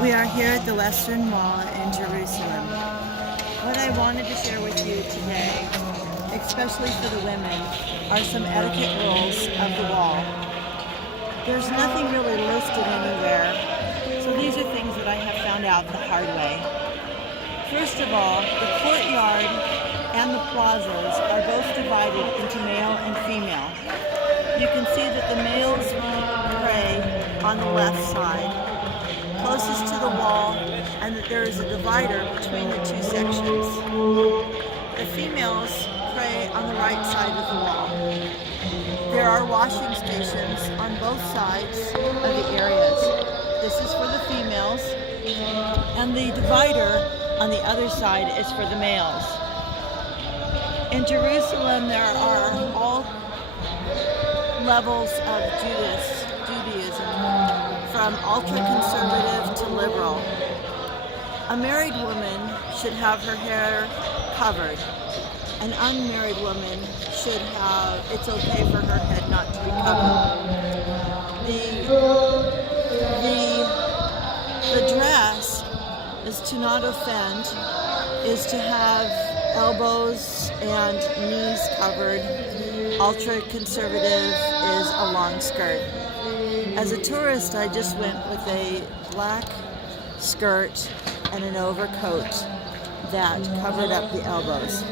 We are here at the Western Wall in Jerusalem. What I wanted to share with you today, especially for the women, are some etiquette rules of the wall. There's nothing really listed anywhere, so these are things that I have found out the hard way. First of all, the courtyard and the plazas are both divided into male and female. You can see that the males pray on the left side, closest to the wall, and that there is a divider between the two sections. The females pray on the right side of the wall. There are washing stations on both sides of the areas. This is for the females, and the divider on the other side is for the males. In Jerusalem, there are all levels of Judaism, from ultra-conservative to liberal. A married woman should have her hair covered. An unmarried woman should have, it's okay for her head not to be covered. The dress is to not offend, is to have elbows and knees covered. Ultra-conservative is a long skirt. As a tourist, I just went with a black skirt and an overcoat that covered up the elbows.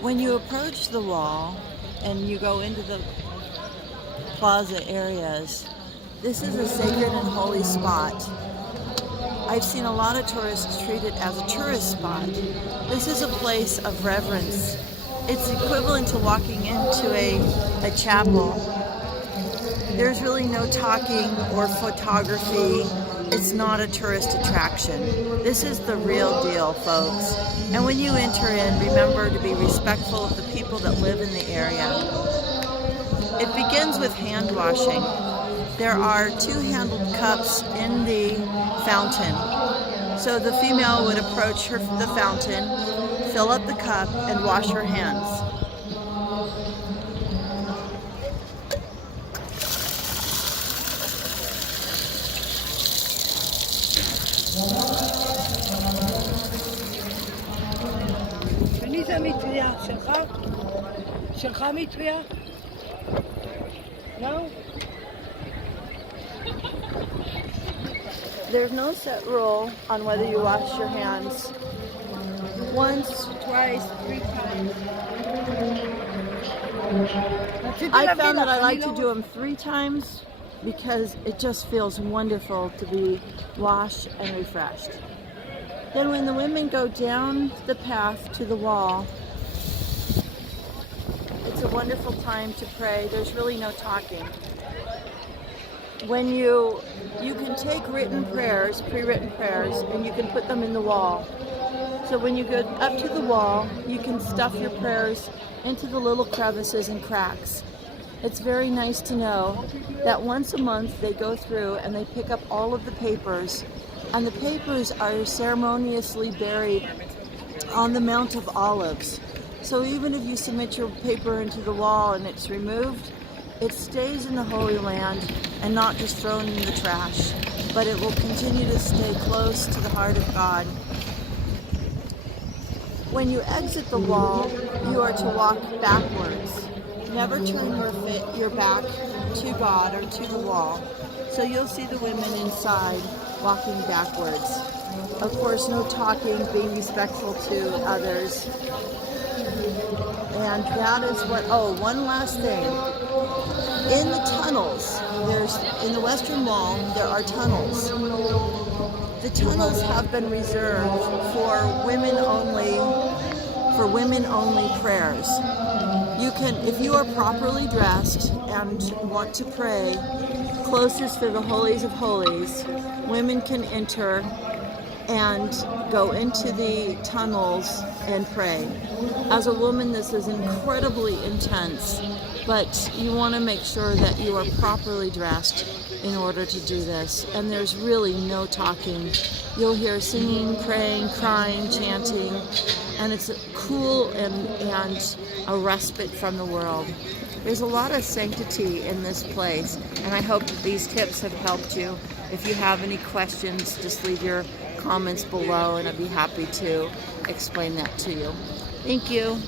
When you approach the wall and you go into the plaza areas, this is a sacred and holy spot. I've seen a lot of tourists treat it as a tourist spot. This is a place of reverence. It's equivalent to walking into a chapel. There's really no talking or photography. It's not a tourist attraction. This is the real deal, folks. And when you enter in, remember to be respectful of the people that live in the area. It begins with hand washing. There are two handled cups in the fountain. So the female would approach the fountain, fill up the cup, and wash her hands. No? There's no set rule on whether you wash your hands once, twice, 3 times. I found that I like to do them 3 times because it just feels wonderful to be washed and refreshed. Then when the women go down the path to the wall, it's a wonderful time to pray. There's really no talking. When you can take written prayers, pre-written prayers, and you can put them in the wall. So when you go up to the wall, you can stuff your prayers into the little crevices and cracks. It's very nice to know that once a month they go through and they pick up all of the papers, and the papers are ceremoniously buried on the Mount of Olives. So even if you submit your paper into the wall and it's removed, it stays in the Holy Land and not just thrown in the trash, but it will continue to stay close to the heart of God. When you exit the wall, you are to walk backwards. Never turn your back to God or to the wall. So you'll see the women inside walking backwards. Of course, no talking, being respectful to others. And that is one last thing. In the tunnels, in the Western Wall, there are tunnels. The tunnels have been reserved for women only prayers. You can, if you are properly dressed and want to pray closest to the holies of holies, women can enter and go into the tunnels and pray. As a woman, this is incredibly intense, but you want to make sure that you are properly dressed in order to do this. And there's really no talking. You'll hear singing, praying, crying, chanting, and it's cool and a respite from the world. There's a lot of sanctity in this place, and I hope that these tips have helped you. If you have any questions, just leave your comments below, and I'd be happy to explain that to you. Thank you.